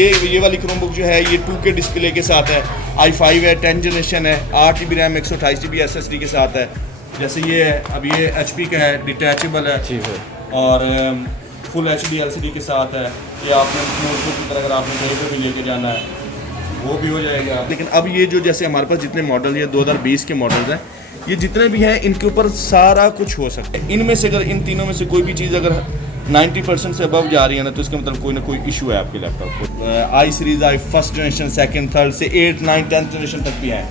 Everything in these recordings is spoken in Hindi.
ये वाली क्रोमबुक जो है ये 2K डिस्प्ले के साथ है, i5 है, 10 जनरेशन है, 8 GB रैम 128 GB SSD के साथ है। जैसे ये है, अब ये HP का है, डिटैचेबल है जी सर, और फुल HD LCD के साथ है। ये आपने नोटबुक की तरह अगर आपने कहीं पर भी लेके जाना है वो भी हो जाएगा। लेकिन अब ये जो जैसे हमारे पास जितने मॉडल ये 2020 के मॉडल्स हैं, ये जितने भी हैं इनके ऊपर सारा कुछ हो सकता है। इनमें से अगर इन तीनों में से कोई भी चीज़ अगर 90% से अबव जा रही है ना, तो इसका मतलब कोई ना कोई इशू है आपके लैपटॉप को। आई सीरीज़, आई फर्स्ट जनरेशन, सेकंड, थर्ड से 8, 9, 10 जनरेशन तक भी है।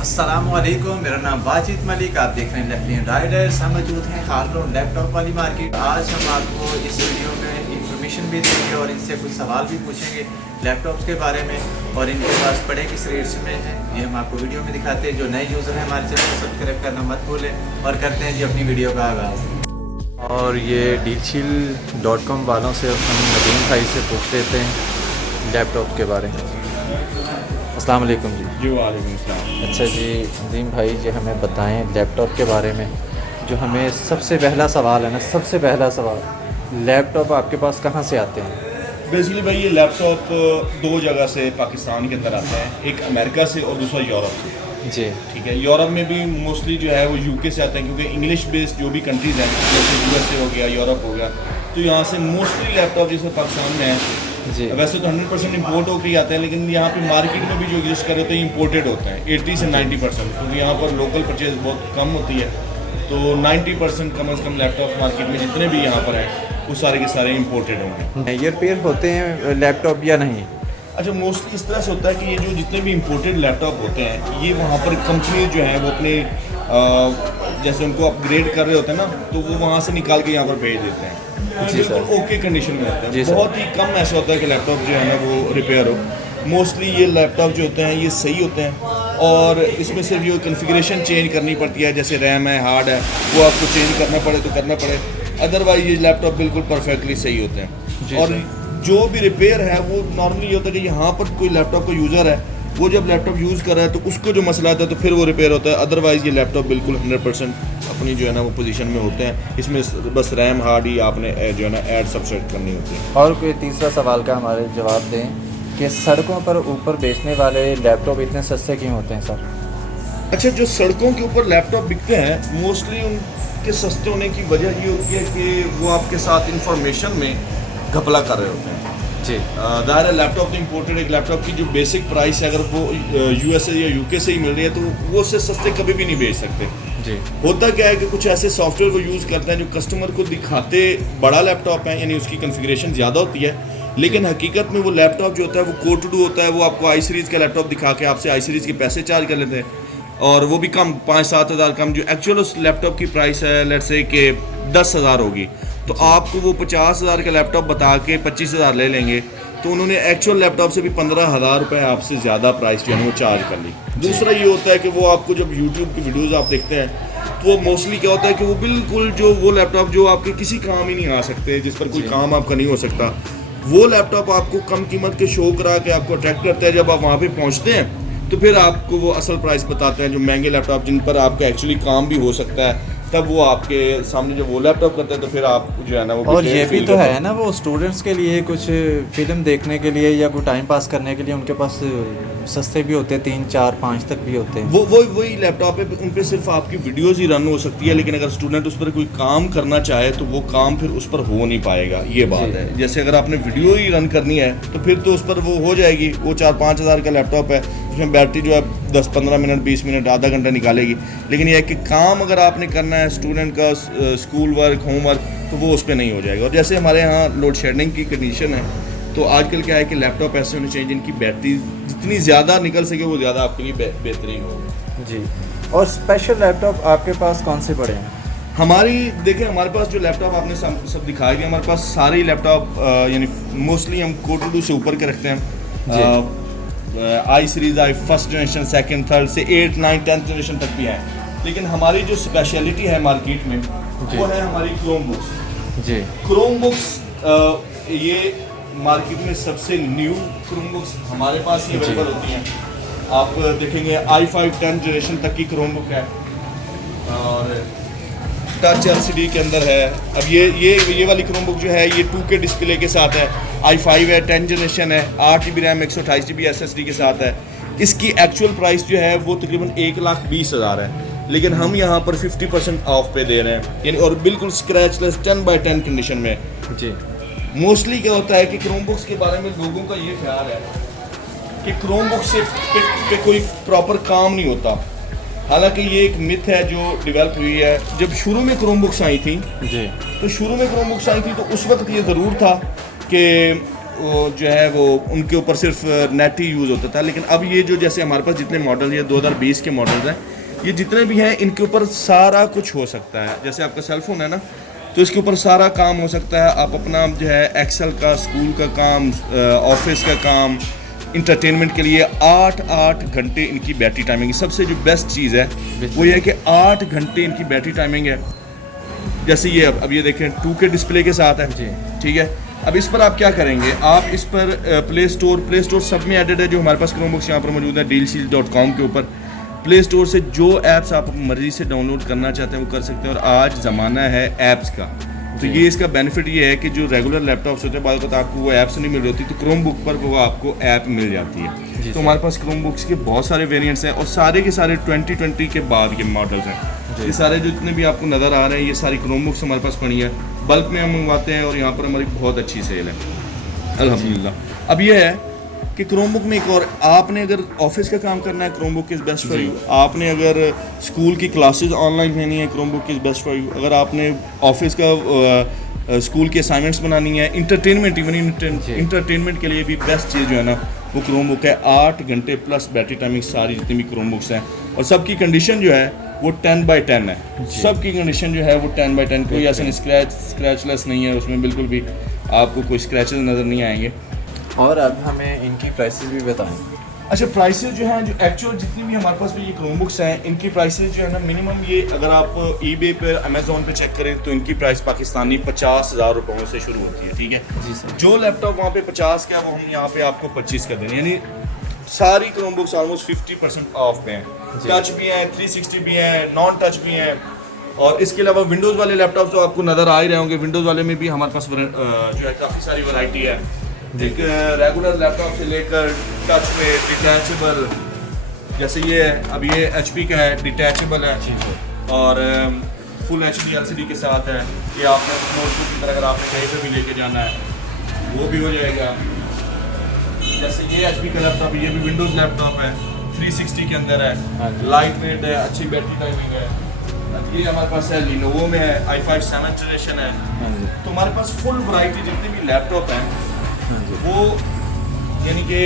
अस्सलामुअलैकुम, मेरा नाम वाजिद मलिक, आप देख रहे हैं लेफ्ट हैंड राइडर्स। हम मौजूद हैं खाल रोड लैपटॉप वाली मार्केट। आज हम आपको इस वीडियो में इंफॉर्मेशन भी देंगे और इनसे कुछ सवाल भी पूछेंगे लैपटॉप्स के बारे में, और इनके पास पड़े किस रेट्स में हैं ये हम आपको वीडियो में दिखाते हैं। जो नए यूज़र हैं हमारे चैनल को सब्सक्राइब करना मत भूलें और करते हैं जी अपनी वीडियो का आगाज़। और ये dealchill.com वालों से हम नदीम भाई से पूछ लेते हैं लैपटॉप के बारे में। अस्सलाम वालेकुम जी। वालेकुम अस्सलाम। अच्छा जी नदीम भाई जी, हमें बताएं लैपटॉप के बारे में। जो हमें सबसे पहला सवाल है ना, सबसे पहला सवाल, लैपटॉप आपके पास कहाँ से आते हैं? बेसिकली भाई ये लैपटॉप दो जगह से पाकिस्तान के अंदर आता है, एक अमेरिका से और दूसरा यूरोप से। जी ठीक है, यूरोप में भी मोस्टली जो है वो यूके से आते हैं, क्योंकि इंग्लिश बेस्ड जो भी कंट्रीज़ हैं जैसे USA हो गया, यूरोप हो गया, तो यहाँ से मोस्टली लैपटॉप जैसे पाकिस्तान में है। जी वैसे तो 100% इम्पोर्ट होकर ही आते हैं, लेकिन यहाँ पे मार्केट में भी जो यूज़ कर रहे होते हैं इम्पोर्टेड होते हैं 80 से 90%, क्योंकि यहाँ पर लोकल परचेज बहुत कम होती है। तो 90% कम से कम लैपटॉप मार्केट में जितने भी यहाँ पर हैं वो सारे के सारे इम्पोर्टेड होंगे। ये रिपेयर होते हैं लैपटॉप या नहीं? अच्छा, मोस्टली इस तरह से होता है कि ये जो जितने भी इम्पोर्टेड लैपटॉप होते हैं ये वहाँ पर कंपनी जो है वो अपने जैसे उनको अपग्रेड कर रहे होते हैं ना, तो वो वहाँ से निकाल के यहाँ पर भेज देते हैं, तो बिल्कुल ओके कंडीशन में होते हैं। बहुत ही कम ऐसा होता है कि लैपटॉप जो है ना वो रिपेयर हो। मोस्टली ये लैपटॉप जो होते हैं ये सही होते हैं, और इसमें सिर्फ जो कन्फिगरेशन चेंज करनी पड़ती है, जैसे रैम है, हार्ड है, वो आपको चेंज करना पड़े तो करना पड़े, अदरवाइज ये लैपटॉप बिल्कुल परफेक्टली सही होते हैं। और जो भी रिपेयर है वो नॉर्मली ये होता है कि यहाँ पर कोई लैपटॉप का यूज़र है, वो जब लैपटॉप यूज़ कर रहा है तो उसको जो मसला आता है तो फिर वो रिपेयर होता है। अदरवाइज़ ये लैपटॉप बिल्कुल 100% अपनी जो है ना वो पोजीशन में होते हैं। इसमें बस रैम हार्ड ही आपने जो है ना ऐड सब्सट्रैक्ट करनी होती है। और कोई तीसरा सवाल का हमारे जवाब दें कि सड़कों पर ऊपर बेचने वाले लैपटॉप इतने सस्ते क्यों होते हैं सर? अच्छा, जो सड़कों के ऊपर लैपटॉप बिकते हैं मोस्टली उनके सस्ते होने की वजह ये होती है कि वो आपके साथ इंफॉर्मेशन में घपला कर रहे होते हैं। जी ज़ाहिर है लैपटॉप तो इम्पोर्टेड, एक लैपटॉप की जो बेसिक प्राइस है अगर वो USA या UK से ही मिल रही है तो वो उससे सस्ते कभी भी नहीं बेच सकते। जी होता क्या है कि कुछ ऐसे सॉफ्टवेयर को यूज़ करते हैं जो कस्टमर को दिखाते बड़ा लैपटॉप है, यानी उसकी कॉन्फ़िगरेशन ज़्यादा होती है, लेकिन हकीकत में वो लैपटॉप जो होता है वो कोड टू डू होता है। वो आपको आई सीरीज़ का लैपटॉप दिखा के आपसे आई सीरीज़ के पैसे चार्ज कर लेते हैं, और वो भी कम, 5-7 हज़ार कम। जो एक्चुअल उस लैपटॉप की प्राइस है लेट्स से कि 10,000 होगी, तो आपको वो 50,000 का लैपटॉप बता के 25,000 ले लेंगे, तो उन्होंने एक्चुअल लैपटॉप से भी 15,000 रुपये आपसे ज़्यादा प्राइस जो है वो चार्ज कर ली। दूसरा ये होता है कि वो आपको जब यूट्यूब की वीडियोज़ आप देखते हैं तो वो मोस्टली क्या होता है कि वो बिल्कुल जो वो लैपटॉप जो आपके किसी काम ही नहीं आ सकते, जिस पर कोई काम आपका नहीं हो सकता, वो लैपटॉप आपको कम कीमत के शो करा के आपको अट्रैक्ट करता है। जब आप वहाँ पे पहुँचते हैं तो फिर आपको वो असल प्राइस बताते हैं, जो महंगे लैपटॉप जिन पर आपका एक्चुअली काम भी हो सकता है, तब वो आपके सामने जब वो लैपटॉप करते हैं तो फिर आप जो है ना वो। और ये भी तो है ना, वो स्टूडेंट्स के लिए कुछ फिल्म देखने के लिए या कोई टाइम पास करने के लिए उनके पास सस्ते भी होते हैं, 3, 4, 5 तक भी होते हैं। वही लैपटॉप है, उन पे सिर्फ आपकी वीडियोज़ ही रन हो सकती है, लेकिन अगर स्टूडेंट उस पर कोई काम करना चाहे तो वो काम फिर उस पर हो नहीं पाएगा। ये बात है, जैसे अगर आपने वीडियो ही रन करनी है तो फिर तो उस पर वो हो जाएगी। वो 4-5 हज़ार का लैपटॉप है, उसमें बैटरी जो है 10-15 मिनट, 20 मिनट, आधा घंटा निकालेगी, लेकिन यह है कि काम अगर आपने करना है स्टूडेंट का, स्कूल वर्क, होमवर्क, तो वो उस पर नहीं हो जाएगा। और जैसे हमारे यहाँ लोड शेडिंग की कंडीशन है, तो आजकल क्या है कि लैपटॉप ऐसे होने चाहिए जिनकी बैटरी जितनी ज़्यादा निकल सके वो ज़्यादा आपके लिए बेहतरीन होगा। जी। और स्पेशल लैपटॉप आपके पास कौन से पड़े हैं? देखिए हमारे पास जो लैपटॉप आपने सब दिखाए गए, हमारे पास सारे लैपटॉप यानी मोस्टली हम कोड टू डू से ऊपर के रखते हैं। आई सीरीज़, आई फर्स्ट जनरेशन, सेकंड, थर्ड से 8, 9, 10 जनरेशन तक भी है। लेकिन हमारी जो स्पेशलिटी है मार्केट में वो है हमारी क्रोम बुक्स। जी क्रोम बुक्स ये मार्केट में सबसे न्यू क्रोम बुक्स हमारे पास ही अवेलेबल होती हैं। आप देखेंगे i5 10 जनरेशन तक की क्रोम बुक है, और टच LCD के अंदर है। अब ये वाली क्रोम बुक जो है ये 2K डिस्प्ले के साथ है, i5 है, 10 जनरेशन है, 8 GB रैम 128 GB SSD के साथ है। इसकी एक्चुअल प्राइस जो है वो तकरीबन 1,20,000 है, लेकिन हम यहाँ पर 50% ऑफ पे दे रहे हैं, यानी और बिल्कुल स्क्रैचलेस 10/10 कंडीशन में। जी। मोस्टली क्या होता है कि क्रोमबुक्स के बारे में लोगों का ये ख्याल है कि क्रोमबुक से पे कोई प्रॉपर काम नहीं होता, हालांकि ये एक मिथ है जो डेवलप हुई है। जब शुरू में क्रोमबुक्स आई थी जी। तो शुरू में क्रोमबुक्स आई थी तो उस वक्त ये ज़रूर था कि वो जो है वो उनके ऊपर सिर्फ नेट ही यूज़ होता था, लेकिन अब ये जो जैसे हमारे पास जितने मॉडल ये 2020 के मॉडल्स हैं, ये जितने भी हैं इनके ऊपर सारा कुछ हो सकता है। जैसे आपका सेल फोन है ना, तो इसके ऊपर सारा काम हो सकता है। आप अपना जो है एक्सेल का, स्कूल का काम, ऑफिस का काम, इंटरटेनमेंट के लिए 8 घंटे इनकी बैटरी टाइमिंग है। सबसे जो बेस्ट चीज़ है वो ये है कि 8 घंटे इनकी बैटरी टाइमिंग है। जैसे ये अब ये देखें 2K डिस्प्ले के साथ है जी, ठीक है। अब इस पर आप क्या करेंगे, आप इस पर प्ले स्टोर सब में एडेड है जो हमारे पास क्रोमबुक्स यहाँ पर मौजूद है dealshield.com के ऊपर। प्ले स्टोर से जो ऐप्स आप मर्जी से डाउनलोड करना चाहते हैं वो कर सकते हैं, और आज ज़माना है ऐप्स का। तो ये इसका बेनिफिट ये है कि जो रेगुलर लैपटॉप्स होते हैं बाद में आपको वो ऐप्स नहीं मिल रही होती, तो क्रोमबुक पर वो आपको ऐप मिल जाती है। तो हमारे पास क्रोमबुक्स के बहुत सारे वेरिएंट्स हैं और सारे के सारे 2020 के बाद के मॉडल्स हैं। ये सारे जो जितने भी आपको नज़र आ रहे हैं ये सारी क्रोमबुक्स हमारे पास पड़ी है, बल्क में हम मंगवाते हैं और यहाँ पर हमारी बहुत अच्छी सेल है अल्हम्दुलिल्लाह। अब ये है कि क्रोमबुक में एक और, आपने अगर ऑफिस का काम करना है Chromebook is best for you. आपने अगर स्कूल की क्लासेस ऑनलाइन लेनी है Chromebook is best for you. अगर आपने ऑफिस का स्कूल की असाइनमेंट्स बनानी है, इंटरटेनमेंट, इवन इंटरटेनमेंट के लिए भी बेस्ट चीज़ जो है ना वो क्रोमबुक है। 8 घंटे प्लस बैटरी टाइमिंग सारी जितनी भी क्रोमबुक्स हैं, और सबकी कंडीशन जो है वो 10/10 है। सबकी कंडीशन जो है वो 10/10, कोई ऐसा स्क्रैचलेस नहीं है उसमें, बिल्कुल भी आपको कोई स्क्रैचेस नज़र नहीं आएंगे। और अब हमें इनकी प्राइसेस भी बताएं। अच्छा, प्राइसेस जो हैं, जो एक्चुअल जितनी भी हमारे पास भी ये क्रोमबुक्स हैं, इनकी प्राइसेस जो है ना मिनिमम, ये अगर आप ईबे पर, अमेज़ॉन पे चेक करें तो इनकी प्राइस पाकिस्तानी 50,000 रुपयों से शुरू होती है, ठीक है जी सर। जो लैपटॉप वहाँ पे 50 का, वो हम यहाँ पे आपको 25 का देंगे, यानी सारी क्रोमबुक्स ऑलमोस्ट 50% ऑफ पे हैं। टच भी हैं, 360 भी हैं, नॉन टच भी हैं, और इसके अलावा विंडोज़ वाले लैपटॉप तो आपको नज़र आ ही रहे होंगे। विंडोज़ वाले में भी हमारे पास जो है काफ़ी सारी वैरायटी है, एक रेगुलर लैपटॉप से लेकर टच पे, डिटैचेबल, जैसे ये है, अब ये HP का है, डिटैचेबल है और फुल HD LCD के साथ है। ये आपने नोटबुक की तरह अगर आपने कहीं पर भी लेके जाना है वो भी हो जाएगा। जैसे ये HP का लैपटॉप, ये भी विंडोज़ लैपटॉप है, 360 के अंदर है, लाइट वेट है, अच्छी बैटरी टाइमिंग है। ये हमारे पास है Lenovo में है, i5 7th जनरेशन है। तो हमारे पास फुल वैरायटी जितने भी लैपटॉप हैं वो, यानी कि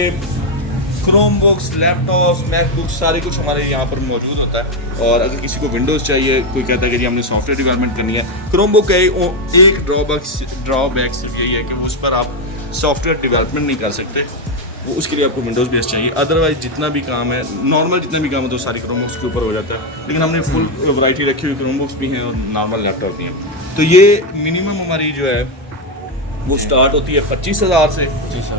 क्रोमबुक्स, लैपटॉप्स, मैकबुक्स, सारे कुछ हमारे यहाँ पर मौजूद होता है। और अगर किसी को विंडोज़ चाहिए, कोई कहता है कि जी हमने सॉफ्टवेयर डेवलपमेंट करनी है, क्रोमबुक का एक ड्रॉबैक सिर्फ यही है कि उस पर आप सॉफ्टवेयर डेवलपमेंट नहीं कर सकते, वो उसके लिए आपको विंडोज़ बेस चाहिए। अदरवाइज जितना भी काम है, नॉर्मल जितना भी काम है तो सारी क्रोमबुक्स के ऊपर हो जाता है, लेकिन हमने फुल वैरायटी रखी हुई, क्रोमबुक्स भी हैं और नॉर्मल लैपटॉप भी हैं। तो ये मिनिमम हमारी जो है वो स्टार्ट होती है 25,000 से।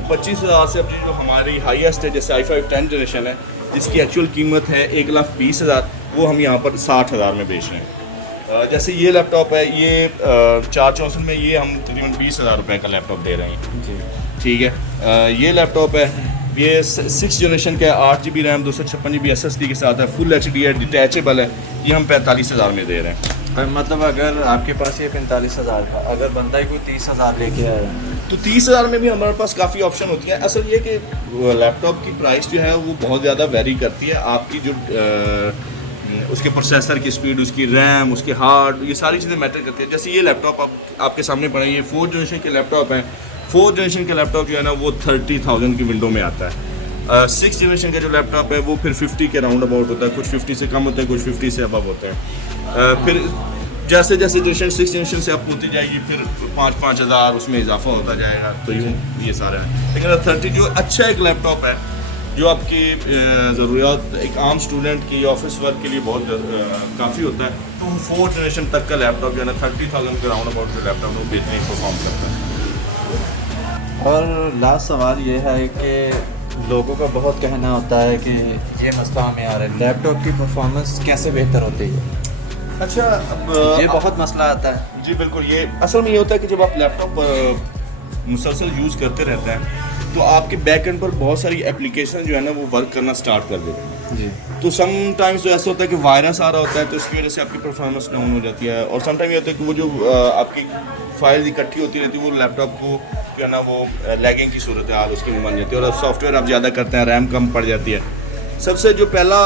25,000 से अपनी जो हमारी हाईएस्ट है, जैसे i5 10th जनरेशन है जिसकी एक्चुअल कीमत है 1,20,000, वो हम यहाँ पर 60,000 में बेच रहे हैं। जैसे ये लैपटॉप है, ये 464 में, ये हम तकरीबन 20,000 रुपये का लैपटॉप दे रहे हैं जी, ठीक है। ये लैपटॉप है, ये 6th जनरेशन का है, 8 GB रैम, 256 GB SSD के साथ है, फुल HD है, डिटैचेबल है, ये हम 45,000 में दे रहे हैं। मतलब अगर आपके पास ये 45,000 का, अगर बंदा ही कोई 30,000 लेके आया तो 30,000 में भी हमारे पास काफ़ी ऑप्शन होती है। असल ये कि लैपटॉप की प्राइस जो है वो बहुत ज़्यादा वेरी करती है, आपकी जो उसके प्रोसेसर की स्पीड, उसकी रैम, उसके हार्ड, ये सारी चीज़ें मैटर करती है। जैसे ये लैपटॉप आपके सामने पड़ा है, ये 4th जनरेशन के लैपटॉप हैं। 4th जनरेशन के लैपटॉप जो है ना वो 30,000 की विंडो में आता है। 6th जनरेशन का जो लैपटॉप है वो फिर 50 के राउंड अबाउट होता है, कुछ 50 से कम होते हैं, कुछ 50 से अबव होते हैं। फिर जैसे जैसे जनरेशन 6th जनरेशन से अप होती जाएगी, फिर 5-5 हज़ार उसमें इजाफा होता जाएगा, तो यूँ ये सारे हैं। लेकिन 30 जो अच्छा एक लैपटॉप है जो आपकी ज़रूरत एक आम स्टूडेंट की ऑफिस वर्क के लिए बहुत काफ़ी होता है, तो 4th जनरेशन तक का लैपटॉप जो है ना 30,000 के राउंड अबाउट जो लैपटॉप वो बेहतरीन परफॉर्म करता है। और लास्ट सवाल ये है कि लोगों का बहुत कहना होता है कि ये मसला हमें आ रहा है, लैपटॉप की परफॉर्मेंस कैसे बेहतर होती है? अच्छा, ये बहुत मसला आता है जी बिल्कुल। ये असल में ये होता है कि जब आप लैपटॉप मुसलसल यूज़ करते रहते हैं तो आपके बैक एंड पर बहुत सारी एप्लीकेशन जो है ना वो वर्क करना स्टार्ट कर देती हैं। जी। तो समटाइम्स तो ऐसा होता है कि वायरस आ रहा होता है तो इसकी वजह से आपकी परफॉर्मेंस डाउन हो जाती है, और समटाइम ये होता है कि वो जो आपकी फाइल्स इकट्ठी होती रहती है वो लैपटॉप को जो है ना वो लैगिंग की सूरत हाल उसकी बन जाती है, और सॉफ्टवेयर आप ज़्यादा करते हैं रैम कम पड़ जाती है। सबसे जो पहला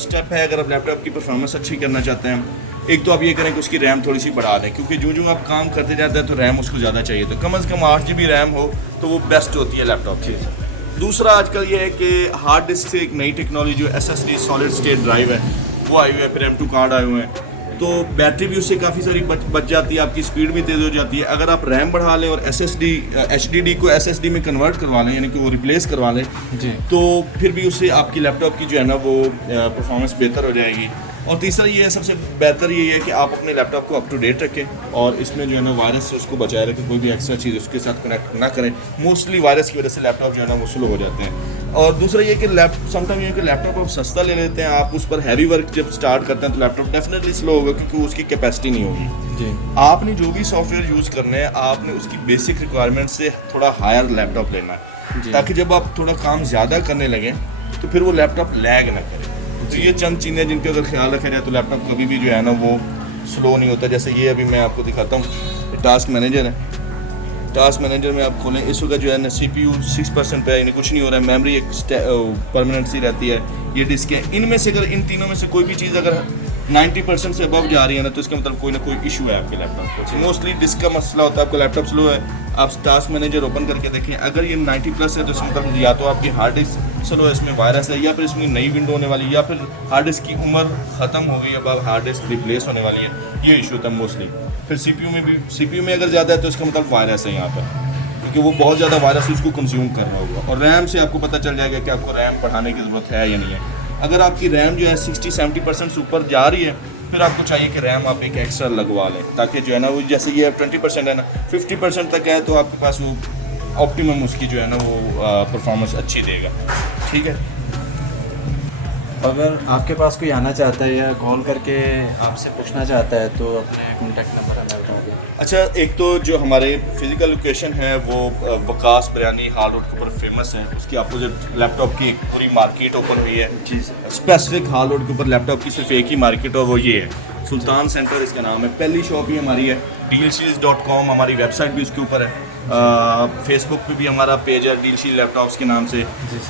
स्टेप है अगर आप लैपटॉप की परफॉर्मेंस अच्छी करना चाहते हैं, एक तो आप ये करें कि उसकी रैम थोड़ी सी बढ़ा दें, क्योंकि जो आप काम करते जाते हैं तो रैम उसको ज़्यादा चाहिए, तो कम से कम 8 GB रैम हो तो वो बेस्ट होती है लैपटॉप की। दूसरा आजकल ये है कि हार्ड डिस्क से एक नई टेक्नोलॉजी जो SSD सॉलिड स्टेट ड्राइव है वो आई हुई है, फिर M2 कार्ड आए हुए हैं, तो बैटरी भी उससे काफ़ी सारी बच जाती है, आपकी स्पीड भी तेज़ हो जाती है। अगर आप रैम बढ़ा लें और HDD को SSD में कन्वर्ट करवा लें, यानी कि वो रिप्लेस करवा लें जी, तो फिर भी उससे आपकी लैपटॉप की जो है ना वो परफॉर्मेंस बेहतर हो जाएगी। और तीसरा ये है, सबसे बेहतर ये है कि आप अपने लैपटॉप को अप टू डेट रखें और इसमें जो है ना वायरस से उसको बचाए रखें, कोई भी एक्स्ट्रा चीज़ उसके साथ कनेक्ट ना करें। मोस्टली वायरस की वजह से लैपटॉप जो है ना वो स्लो हो जाते हैं। और दूसरा ये कि समटाइम ये कि लैपटॉप आप सस्ता ले लेते हैं, आप उस पर हैवी वर्क जब स्टार्ट करते हैं तो लैपटॉप डेफिनेटली स्लो होगा क्योंकि उसकी कैपेसिटी नहीं होगी। जी। आपने जो भी सॉफ्टवेयर यूज़ करना है आपने उसकी बेसिक रिक्वायरमेंट से थोड़ा हायर लैपटॉप लेना है, ताकि जब आप थोड़ा काम ज़्यादा करने लगें तो फिर वो लैपटॉप लैग ना करे। तो ये चंद चीज़ें जिनके अगर ख्याल रखा जाए तो लैपटॉप कभी भी जो है ना वो स्लो नहीं होता। जैसे ये अभी मैं आपको दिखाता हूँ, टास्क मैनेजर है, टास्क मैनेजर में आप खोलें, इस वक्त जो है ना CPU 6% पे है, यानी कुछ नहीं हो रहा है, मेमोरी एक परमानेंट सी रहती है, ये डिस्क है। इनमें से अगर इन तीनों में से कोई भी चीज़ अगर 90% से अबव जा रही है ना तो इसका मतलब कोई ना कोई इशू है आपके लैपटॉप को। मोस्टली डिस्क का मसला होता है, आपका लैपटॉप स्लो है, आप टास्क मैनेजर ओपन करके देखें, अगर ये 90+ है तो इसका मतलब या तो आपकी हार्ड डिस्क स्लो है, इसमें वायरस है, या फिर इसमें नई विंडो होने वाली है, या फिर हार्ड डिस्क की उम्र ख़त्म हो गई, अब हार्ड डिस्क रिप्लेस होने वाली है, ये इशू होता है मोस्टली। फिर CPU में अगर ज़्यादा है तो इसका मतलब वायरस है यहाँ पर, क्योंकि वो बहुत ज़्यादा वायरस उसको कंज्यूम कर रहा होगा। और रैम से आपको पता चल जाएगा कि आपको रैम बढ़ाने की ज़रूरत है या नहीं है। अगर आपकी रैम जो है 60-70% से ऊपर जा रही है फिर आपको चाहिए कि रैम आप एक एक्स्ट्रा लगवा लें, ताकि जो है ना वो जैसे ये 20% है ना 50% तक है तो आपके पास वो ऑप्टिमम उसकी जो है ना वो परफॉर्मेंस अच्छी देगा। ठीक है। अगर आपके पास कोई आना चाहता है या कॉल करके आपसे पूछना चाहता है तो अपने कॉन्टैक्ट नंबर हमें बताओगे? अच्छा, एक तो जो हमारे फिजिकल लोकेशन है वो वकास बिरयानी हाल रोड के ऊपर फेमस है, उसकी अपोजिट लैपटॉप की एक पूरी मार्केट ओपन हुई है। जी सर। स्पेसिफिक हाल रोड के ऊपर लैपटॉप की सिर्फ एक ही मार्केट और वो ये है, सुल्तान सेंटर इसका नाम है। पहली शॉप ही हमारी है। dealsheels.com हमारी वेबसाइट भी उसके ऊपर है। फेसबुक पे भी हमारा पेज है डीलशील लैपटॉप्स के नाम से,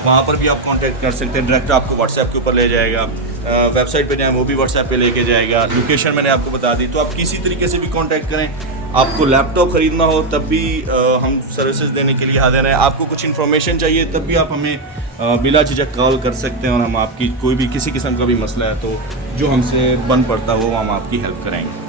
वहाँ पर भी आप कांटेक्ट कर सकते हैं, डायरेक्ट आपको व्हाट्सएप के ऊपर ले जाएगा। वेबसाइट पे जाएँ वो भी व्हाट्सएप पे लेके जाएगा। लोकेशन मैंने आपको बता दी, तो आप किसी तरीके से भी कांटेक्ट करें। आपको लैपटॉप ख़रीदना हो तब भी हम सर्विसेज देने के लिए हाजिर हैं। आपको कुछ इन्फॉर्मेशन चाहिए तब भी आप हमें बिला झिझक कॉल कर सकते हैं, और हम आपकी कोई भी किसी किस्म का भी मसला है तो जो हमसे बन पड़ता है वो हम आपकी हेल्प करेंगे।